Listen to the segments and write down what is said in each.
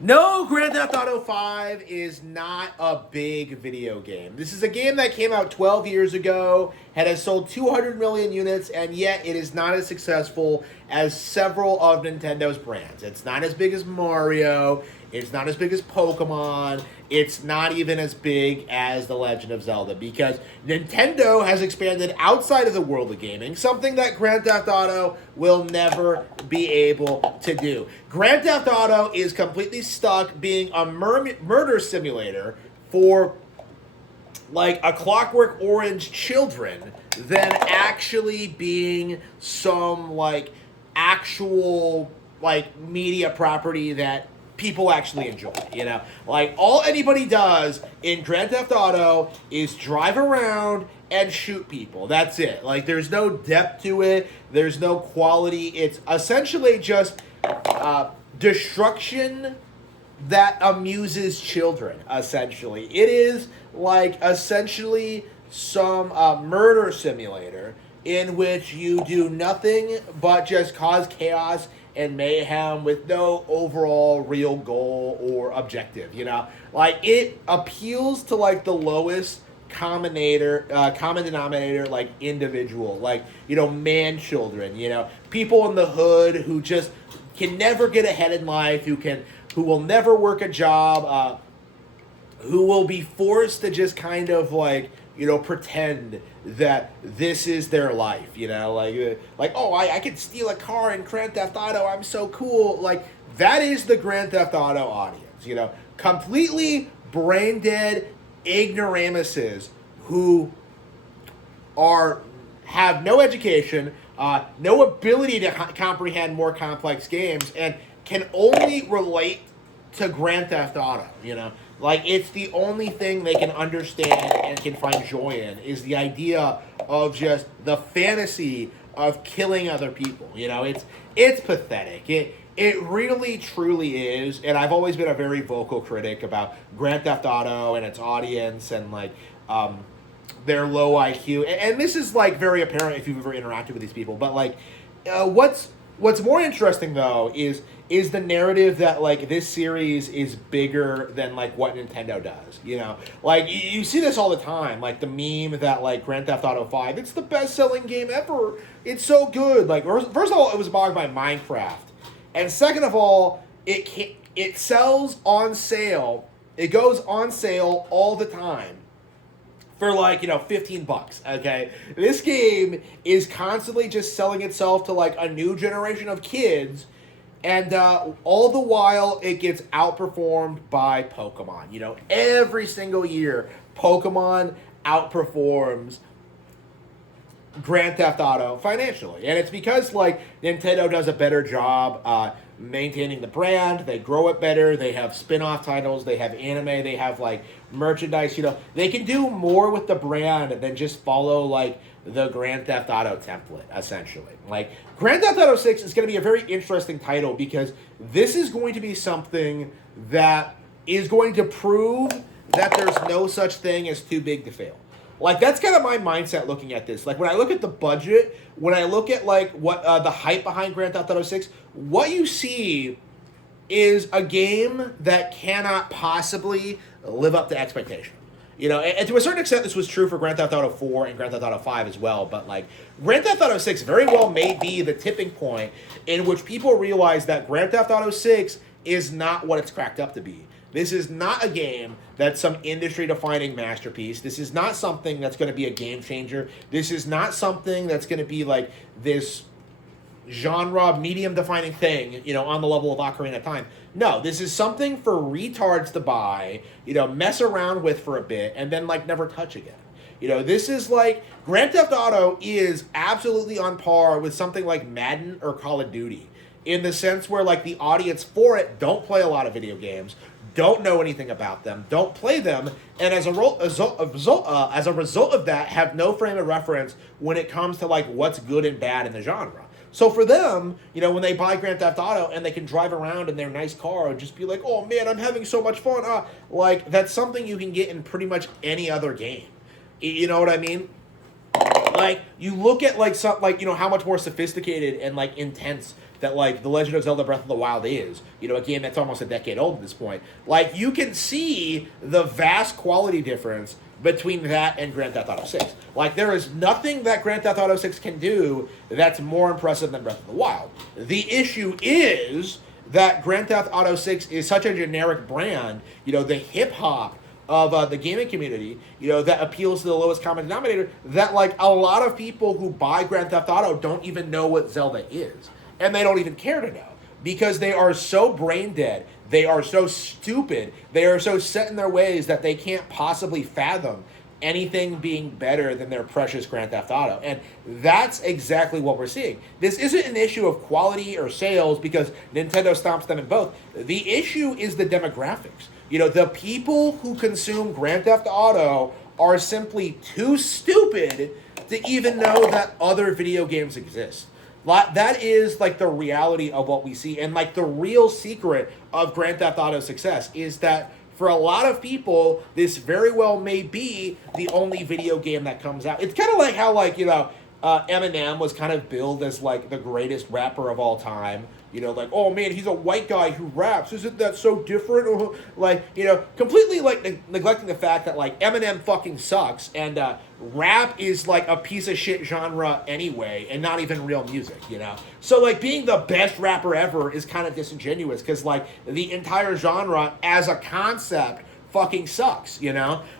No, Grand Theft Auto 5 is not a big video game. This is a game that came out 12 years ago, has sold 200 million units, and yet it is not as successful as several of Nintendo's brands. It's not as big as Mario, it's not as big as Pokemon, it's not even as big as The Legend of Zelda, because Nintendo has expanded outside of the world of gaming, something that Grand Theft Auto will never be able to do. Grand Theft Auto is completely stuck being a murder simulator for like a Clockwork Orange children than actually being some like actual like media property that people actually enjoy, you know? Like, all anybody does in Grand Theft Auto is drive around and shoot people. That's it. Like, there's no depth to it. There's no quality. It's essentially just destruction that amuses children, essentially. It is, like, essentially some murder simulator in which you do nothing but just cause chaos and mayhem with no overall real goal or objective, you know? Like, it appeals to, like, the lowest common denominator, like, individual. Like, you know, man children, you know? People in the hood who just can never get ahead in life, who will never work a job, who will be forced to just kind of, like, you know, pretend that this is their life, you know, like oh, I could steal a car in Grand Theft Auto, I'm so cool. Like, that is the Grand Theft Auto audience, you know, completely brain dead ignoramuses who have no education, no ability to comprehend more complex games, and can only relate to Grand Theft Auto, you know? Like, it's the only thing they can understand and can find joy in, is the idea of just the fantasy of killing other people. You know, it's pathetic. It really, truly is. And I've always been a very vocal critic about Grand Theft Auto and its audience and, like, their low IQ. And this is, like, very apparent if you've ever interacted with these people. But, like, what's more interesting, though, is the narrative that, like, this series is bigger than, like, what Nintendo does, you know? Like, you see this all the time, like, the meme that, like, Grand Theft Auto 5, it's the best-selling game ever, it's so good. Like, first of all, it was bogged by Minecraft, and second of all, it sells on sale, it goes on sale all the time, for, like, you know, $15, okay? This game is constantly just selling itself to, like, a new generation of kids, and all the while, it gets outperformed by Pokemon. You know, every single year, Pokemon outperforms Grand Theft Auto financially. And it's because, like, Nintendo does a better job maintaining the brand. They grow it better. They have spin-off titles. They have anime. They have, like, merchandise. You know, they can do more with the brand than just follow, like, the Grand Theft Auto template, essentially. Like, Grand Theft Auto 6 is going to be a very interesting title because this is going to be something that is going to prove that there's no such thing as too big to fail. Like, that's kind of my mindset looking at this. Like, when I look at the budget, when I look at, like, what the hype behind Grand Theft Auto 6, what you see is a game that cannot possibly live up to expectation. You know, and to a certain extent, this was true for Grand Theft Auto 4 and Grand Theft Auto 5 as well. But, like, Grand Theft Auto 6 very well may be the tipping point in which people realize that Grand Theft Auto 6 is not what it's cracked up to be. This is not a game that's some industry-defining masterpiece. This is not something that's going to be a game changer. This is not something that's going to be, like, this genre medium-defining thing, you know, on the level of Ocarina of Time. No, this is something for retards to buy, you know, mess around with for a bit, and then, like, never touch again. You know, this is like, Grand Theft Auto is absolutely on par with something like Madden or Call of Duty, in the sense where, like, the audience for it don't play a lot of video games, don't know anything about them, don't play them, and as a result of that, have no frame of reference when it comes to, like, what's good and bad in the genre. So for them, you know, when they buy Grand Theft Auto and they can drive around in their nice car and just be like, oh man, I'm having so much fun, like, that's something you can get in pretty much any other game. You know what I mean? Like, you look at, like, some, like, how much more sophisticated and, like, intense that, like, The Legend of Zelda Breath of the Wild is. A game that's almost a decade old at this point. Like, you can see the vast quality difference between that and Grand Theft Auto 6. Like, there is nothing that Grand Theft Auto 6 can do that's more impressive than Breath of the Wild. The issue is that Grand Theft Auto 6 is such a generic brand, the hip-hop of the gaming community, that appeals to the lowest common denominator, that, like, a lot of people who buy Grand Theft Auto don't even know what Zelda is. And they don't even care to know. Because they are so brain dead, they are so stupid, they are so set in their ways that they can't possibly fathom anything being better than their precious Grand Theft Auto. And that's exactly what we're seeing. This isn't an issue of quality or sales because Nintendo stomps them in both. The issue is the demographics. The people who consume Grand Theft Auto are simply too stupid to even know that other video games exist. That is, like, the reality of what we see. And, like, the real secret of Grand Theft Auto's success is that for a lot of people, this very well may be the only video game that comes out. It's kind of like how, like, Eminem was kind of billed as, like, the greatest rapper of all time. Like, oh man, he's a white guy who raps. Isn't that so different? Like, completely, like, neglecting the fact that, like, Eminem fucking sucks and rap is, like, a piece of shit genre anyway and not even real music, So, like, being the best rapper ever is kind of disingenuous because, like, the entire genre as a concept fucking sucks,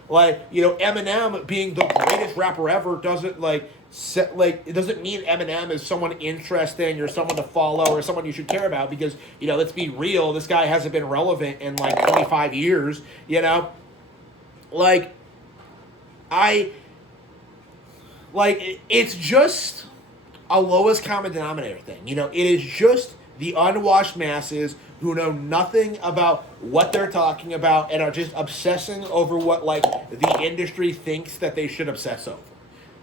Like, Eminem being the greatest rapper ever doesn't, like, it doesn't mean Eminem is someone interesting or someone to follow or someone you should care about because, let's be real, this guy hasn't been relevant in, like, 25 years, Like, it's just a lowest common denominator thing, It is just the unwashed masses who know nothing about what they're talking about and are just obsessing over what, like, the industry thinks that they should obsess over.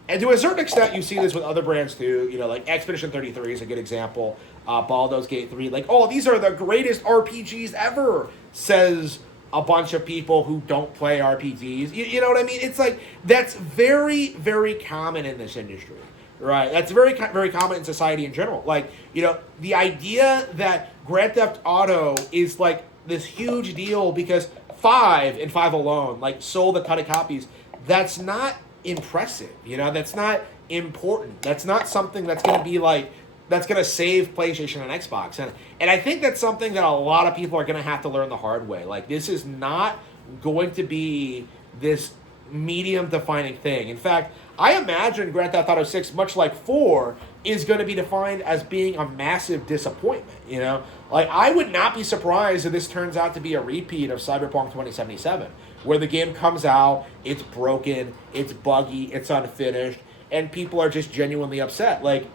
And to a certain extent, you see this with other brands too. Like Expedition 33 is a good example. Baldur's Gate 3, like, oh, these are the greatest RPGs ever, says a bunch of people who don't play RPGs. You know what I mean? It's like, that's very, very common in this industry, right? That's very, very common in society in general. Like, the idea that Grand Theft Auto is, like, this huge deal because 5 and 5 alone, like, sold a ton of copies, that's not impressive, that's not important. That's not something that's going to be, like, that's going to save PlayStation and Xbox. And I think that's something that a lot of people are going to have to learn the hard way. Like, this is not going to be this medium-defining thing. In fact, I imagine Grand Theft Auto 6, much like 4, is going to be defined as being a massive disappointment, Like, I would not be surprised if this turns out to be a repeat of Cyberpunk 2077, where the game comes out, it's broken, it's buggy, it's unfinished, and people are just genuinely upset. Like,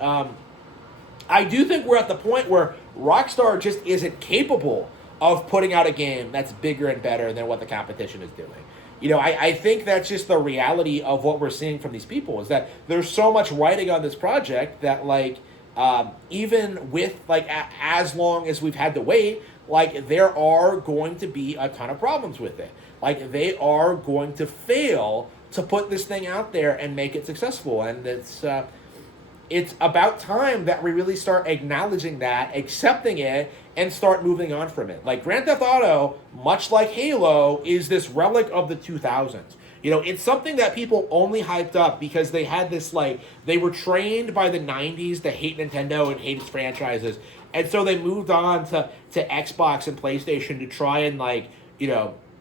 I do think we're at the point where Rockstar just isn't capable of putting out a game that's bigger and better than what the competition is doing. I think that's just the reality of what we're seeing from these people, is that there's so much writing on this project that, like, even with, like, as long as we've had to wait, like, there are going to be a ton of problems with it. Like, they are going to fail to put this thing out there and make it successful. And it's about time that we really start acknowledging that, accepting it, and start moving on from it. Like, Grand Theft Auto, much like Halo, is this relic of the 2000s. It's something that people only hyped up because they had this, like, they were trained by the 90s to hate Nintendo and hate its franchises. And so they moved on to Xbox and PlayStation to try and, like,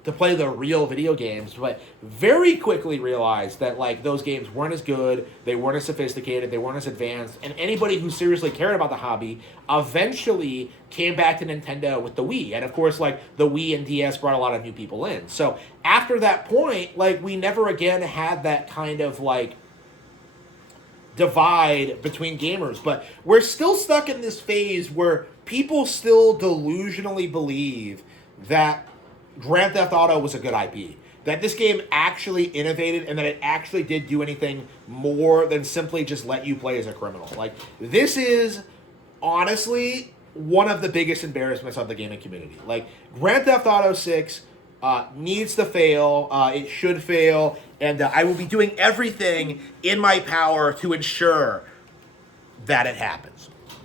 to play the real video games, but very quickly realized that, like, those games weren't as good, they weren't as sophisticated, they weren't as advanced, and anybody who seriously cared about the hobby eventually came back to Nintendo with the Wii. And of course, like, the Wii and DS brought a lot of new people in. So after that point, like, we never again had that kind of, like, divide between gamers. But we're still stuck in this phase where people still delusionally believe that Grand Theft Auto was a good IP, that this game actually innovated and that it actually did do anything more than simply just let you play as a criminal. Like, this is honestly one of the biggest embarrassments of the gaming community. Like, Grand Theft Auto 6 needs to fail. It should fail, and I will be doing everything in my power to ensure that it happens.